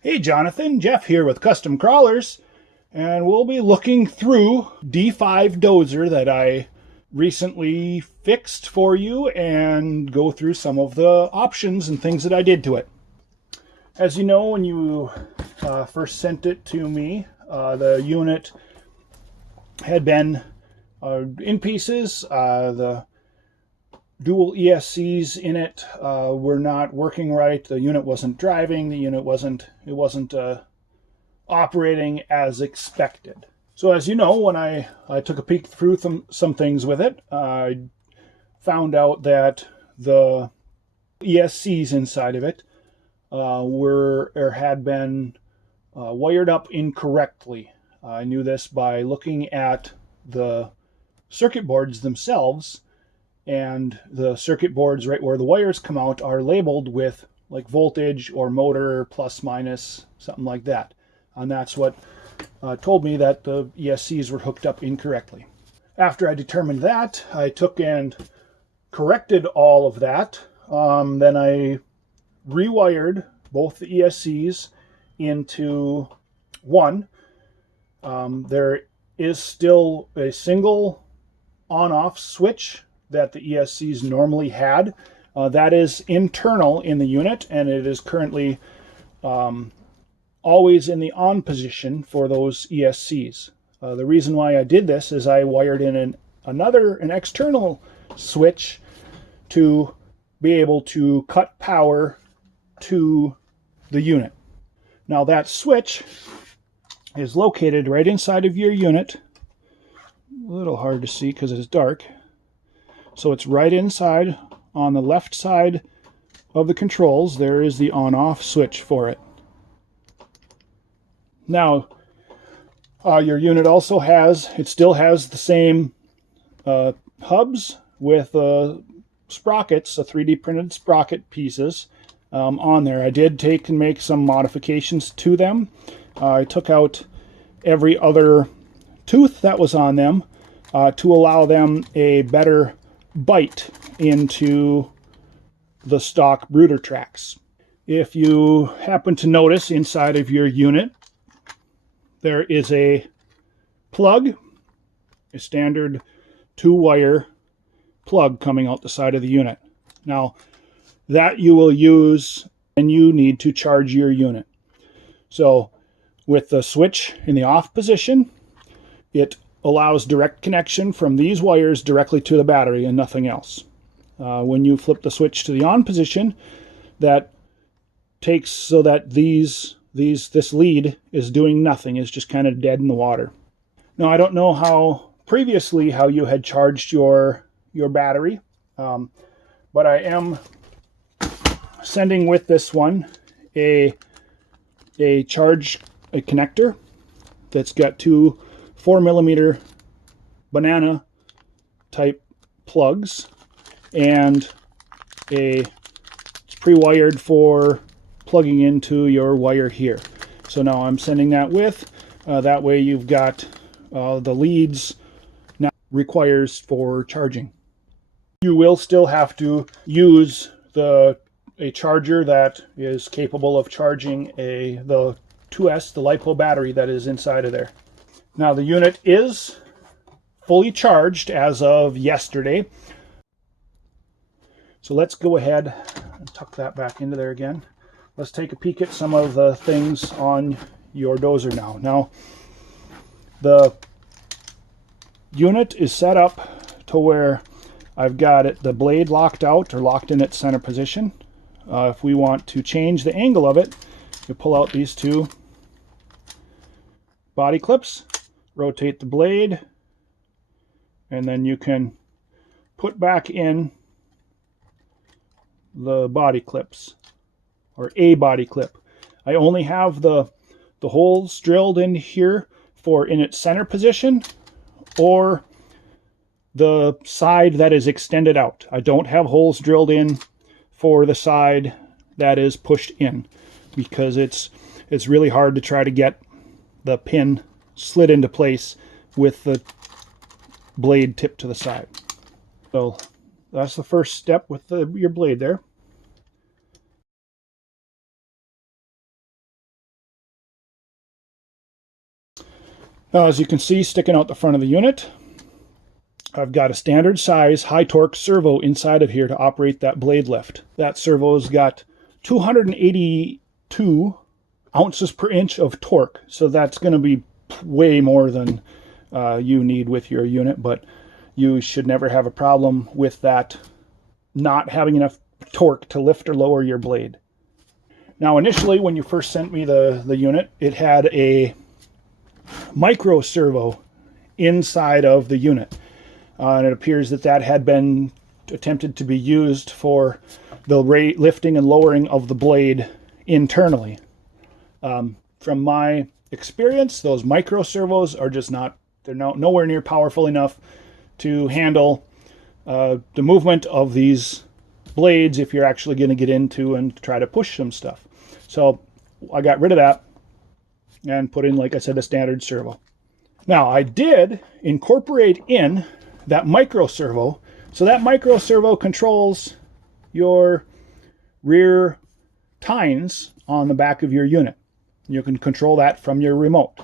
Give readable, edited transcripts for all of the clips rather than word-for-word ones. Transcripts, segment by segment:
Hey Jonathan, Jeff here with Custom Crawlerz, and we'll be looking through D5 Dozer that I recently fixed for you and go through some of the options and things that I did to it. As you know, when you first sent it to me, the unit had been in pieces. The dual ESCs in it were not working right. The unit wasn't driving. The unit wasn't operating as expected. So as you know, when I took a peek through some things with it, I found out that the ESCs inside of it had been wired up incorrectly. I knew this by looking at the circuit boards themselves, and the circuit boards right where the wires come out are labeled with like voltage or motor plus minus, something like that. And that's what told me that the ESCs were hooked up incorrectly. After I determined that, I took and corrected all of that. Then I rewired both the ESCs into one. There is still a single on-off switch that the ESCs normally had. That is internal in the unit, and it is currently always in the on position for those ESCs. The reason why I did this is I wired in an external switch to be able to cut power to the unit. Now that switch is located right inside of your unit. A little hard to see because it's dark. So it's right inside on the left side of the controls. There is the on-off switch for it. Now, your unit also still has the same hubs with sprockets, 3D printed sprocket pieces on there. I did take and make some modifications to them. I took out every other tooth that was on them to allow them a better bite into the stock Bruder tracks. If you happen to notice inside of your unit, there is a plug, a standard 2-wire plug coming out the side of the unit. Now, that you will use when you need to charge your unit. So, with the switch in the off position, it allows direct connection from these wires directly to the battery and nothing else. When you flip the switch to the on position, that takes so that this lead is doing nothing. It's just kind of dead in the water. Now, I don't know how you had charged your battery, but I am sending with this one a connector that's got two 4mm banana type plugs, and it's pre-wired for plugging into your wire here. So now I'm sending that with. That way you've got the leads now requires for charging. You will still have to use a charger that is capable of charging the 2S, the LiPo battery that is inside of there. Now the unit is fully charged as of yesterday. So let's go ahead and tuck that back into there again. Let's take a peek at some of the things on your dozer now. Now, the unit is set up to where I've got the blade locked out or locked in its center position. If we want to change the angle of it, you pull out these two body clips, rotate the blade, and then you can put back in the body clips, or a body clip. I only have the holes drilled in here for in its center position or the side that is extended out. I don't have holes drilled in for the side that is pushed in, because it's really hard to try to get the pin slid into place with the blade tipped to the side. So that's the first step with your blade there. Now, as you can see sticking out the front of the unit, I've got a standard size high torque servo inside of here to operate that blade lift. That servo's got 282 ounces per inch of torque, so that's going to be way more than you need with your unit, but you should never have a problem with that not having enough torque to lift or lower your blade. Now, initially, when you first sent me the unit, it had a micro servo inside of the unit. And it appears that that had been attempted to be used for the lifting and lowering of the blade internally. From my experience, those micro servos are just they're nowhere near powerful enough to handle the movement of these blades if you're actually going to get into and try to push some stuff. So I got rid of that and put in, like I said, a standard servo. Now, I did incorporate in that micro servo, so that micro servo controls your rear tines on the back of your unit. You can control that from your remote.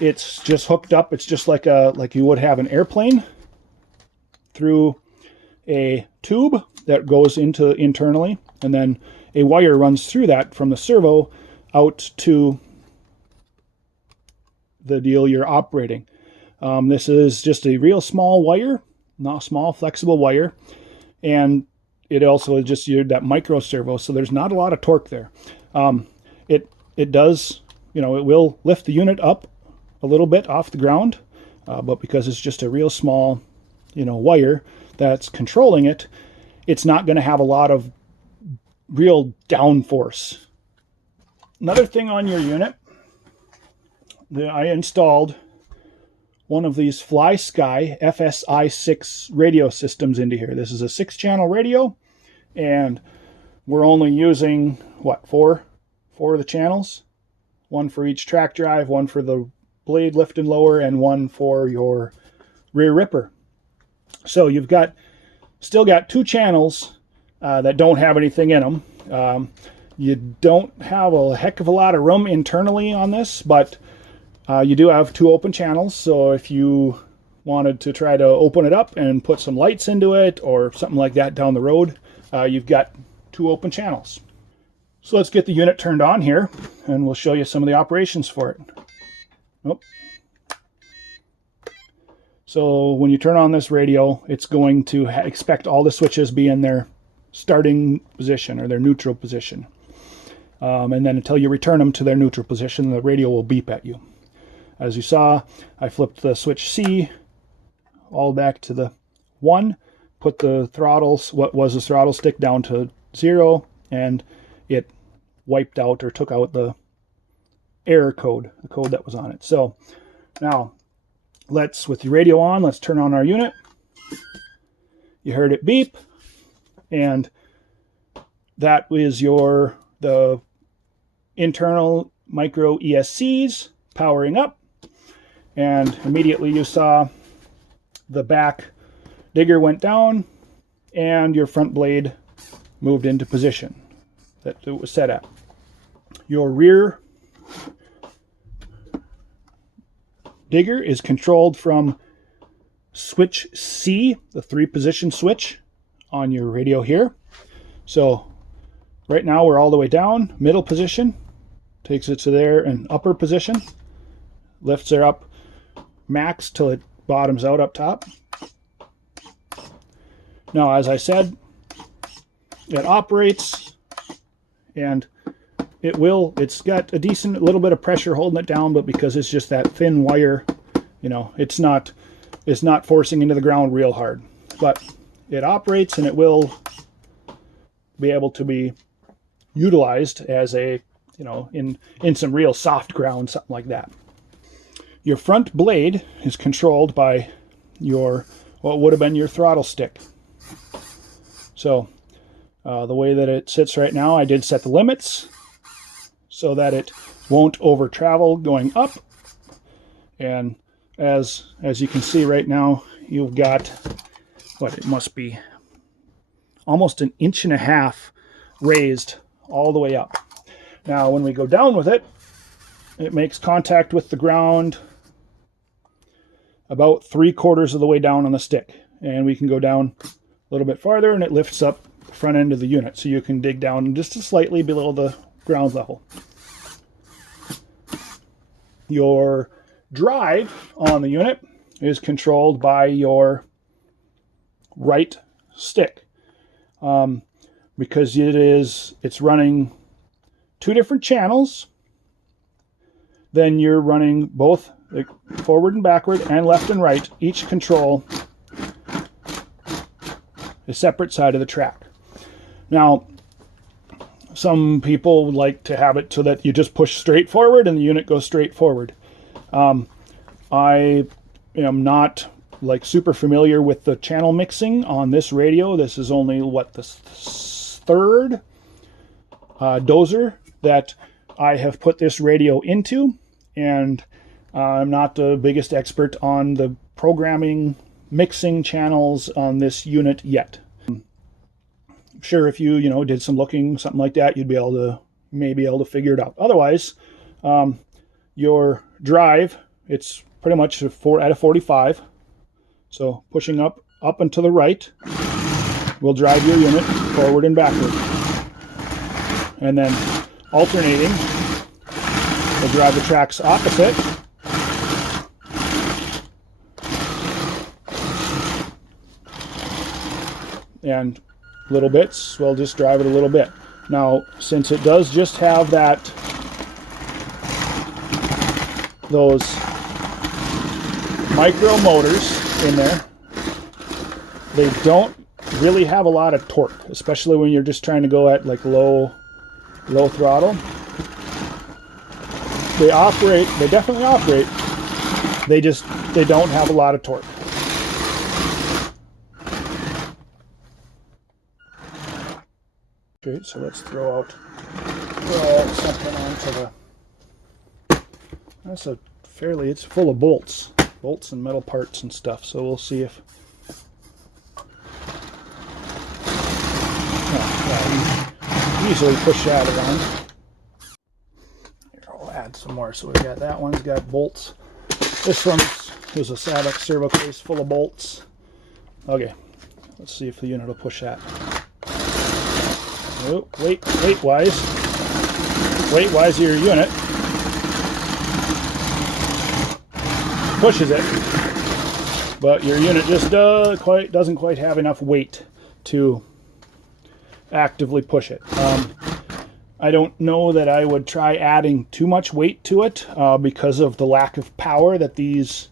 It's just hooked up. It's just like you would have an airplane through a tube that goes into internally, and then a wire runs through that from the servo out to the deal you're operating. This is just a real small wire, not small, flexible wire, and it also is just that micro servo, so there's not a lot of torque there. It does, it will lift the unit up a little bit off the ground, but because it's just a real small, wire that's controlling it, it's not going to have a lot of real downforce. Another thing on your unit, I installed one of these Fly Sky FSI6 radio systems into here. This is a 6-channel radio, and we're only using, four of the channels? One for each track drive, one for the blade lift and lower, and one for your rear ripper. So you've still got 2 channels that don't have anything in them. You don't have a heck of a lot of room internally on this, but you do have 2 open channels, so if you wanted to try to open it up and put some lights into it or something like that down the road, you've got 2 open channels. So let's get the unit turned on here, and we'll show you some of the operations for it. So when you turn on this radio, it's going to expect all the switches be in their starting position or their neutral position. And then until you return them to their neutral position, the radio will beep at you. As you saw, I flipped the switch C all back to the 1, put the throttles, what was the throttle stick, down to 0, and it wiped out or took out the error code, the code that was on it. So now, with the radio on, let's turn on our unit. You heard it beep, and that is the internal micro ESCs powering up, and immediately you saw the back digger went down and your front blade moved into position that it was set at. Your rear digger is controlled from switch C, the 3-position switch on your radio here. So right now we're all the way down, middle position, takes it to there, and upper position, lifts her up max till it bottoms out up top. Now, as I said, it operates, and it's got a decent little bit of pressure holding it down, but because it's just that thin wire, it's not forcing into the ground real hard. But it operates, and it will be able to be utilized as a, in some real soft ground, something like that. Your front blade is controlled by what would have been your throttle stick. So the way that it sits right now, I did set the limits so that it won't over travel going up. And as you can see right now, you've got it must be almost 1.5 inches raised all the way up. Now when we go down with it, it makes contact with the ground about 3/4 of the way down on the stick. And we can go down a little bit farther and it lifts up the front end of the unit. So you can dig down just slightly below the ground level. Your drive on the unit is controlled by your right stick. Because it's running 2 different channels, then you're running both forward and backward and left and right. Each control a separate side of the track. Now, some people would like to have it so that you just push straight forward and the unit goes straight forward. I am not like super familiar with the channel mixing on this radio. This is only what, the 3rd dozer that I have put this radio into, and I'm not the biggest expert on the programming mixing channels on this unit yet. I'm sure if you did some looking, something like that, you'd be able to figure it out. Otherwise, your drive, it's pretty much at a 45. So pushing up and to the right will drive your unit forward and backward. And then alternating will drive the tracks opposite. And little bits, we'll just drive it a little bit. Now, since it does just have those micro motors in there, they don't really have a lot of torque, especially when you're just trying to go at like low throttle. They definitely operate, they don't have a lot of torque. Okay, so let's throw out something onto the, it's full of bolts and metal parts and stuff, so we'll see if, easily push that around. Here, I'll add some more. So we've got that one's got bolts. This one's a servo case full of bolts. Okay, let's see if the unit will push that. Oh, weight-wise of your unit pushes it, but your unit just doesn't quite have enough weight to actively push it. I don't know that I would try adding too much weight to it because of the lack of power that these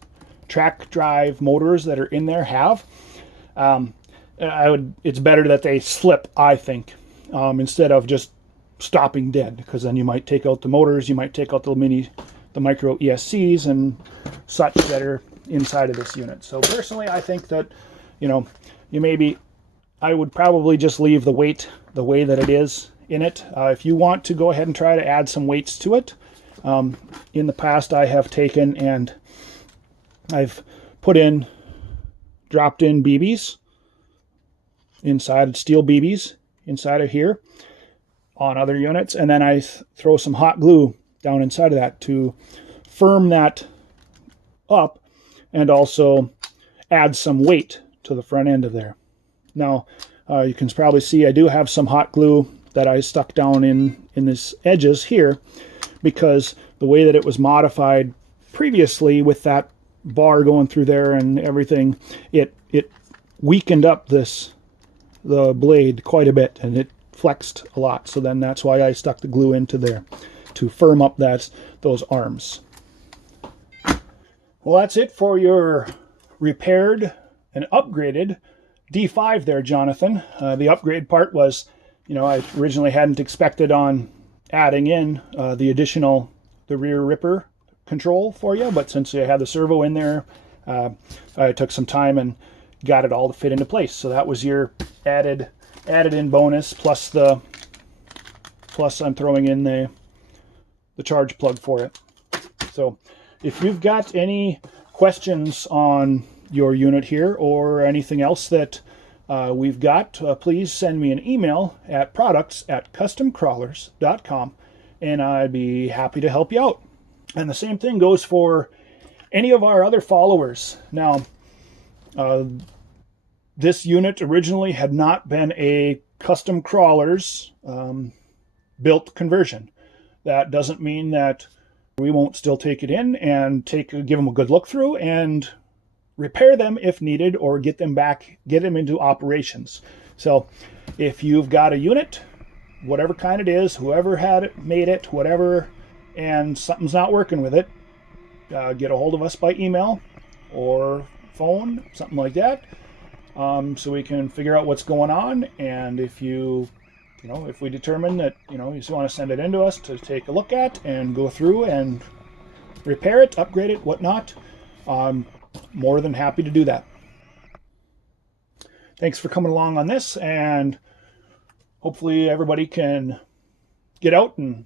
track drive motors that are in there have. It's better that they slip, I think, instead of just stopping dead, because then you might take out the motors, you might take out the micro ESCs and such that are inside of this unit. So personally, I think that I would probably just leave the weight the way that it is in it. If you want to go ahead and try to add some weights to it, in the past I have taken and I've dropped in BBs inside, steel BBs inside of here on other units, and then I throw some hot glue down inside of that to firm that up and also add some weight to the front end of there. Now, you can probably see I do have some hot glue that I stuck down in this edges here, because the way that it was modified previously with that bar going through there and everything, it weakened up the blade quite a bit, and it flexed a lot. So then that's why I stuck the glue into there to firm up those arms. Well, that's it for your repaired and upgraded D5 there, Jonathan. The upgrade part was, I originally hadn't expected on adding in the rear ripper control for you, but since you had the servo in there, I took some time and got it all to fit into place. So that was your added in bonus, plus I'm throwing in the charge plug for it. So if you've got any questions on your unit here or anything else that we've got, please send me an email at products@customcrawlerz.com, and I'd be happy to help you out. And the same thing goes for any of our other followers. Now, this unit originally had not been a custom Crawlerz built conversion. That doesn't mean that we won't still take it in and give them a good look through and repair them if needed, or get them into operations. So if you've got a unit, whatever kind it is, whoever had it, made it, whatever, and something's not working with it, get a hold of us by email or phone, something like that, so we can figure out what's going on. And if if we determine that you just want to send it in to us to take a look at and go through and repair it, upgrade it, whatnot, more than happy to do that. Thanks for coming along on this, and hopefully everybody can get out and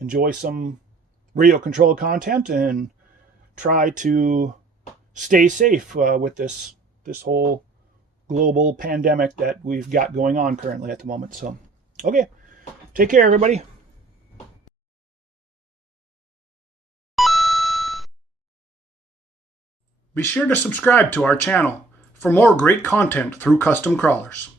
enjoy some radio control content and try to stay safe with this whole global pandemic that we've got going on currently at the moment. So, okay, take care, everybody. Be sure to subscribe to our channel for more great content through Custom Crawlerz.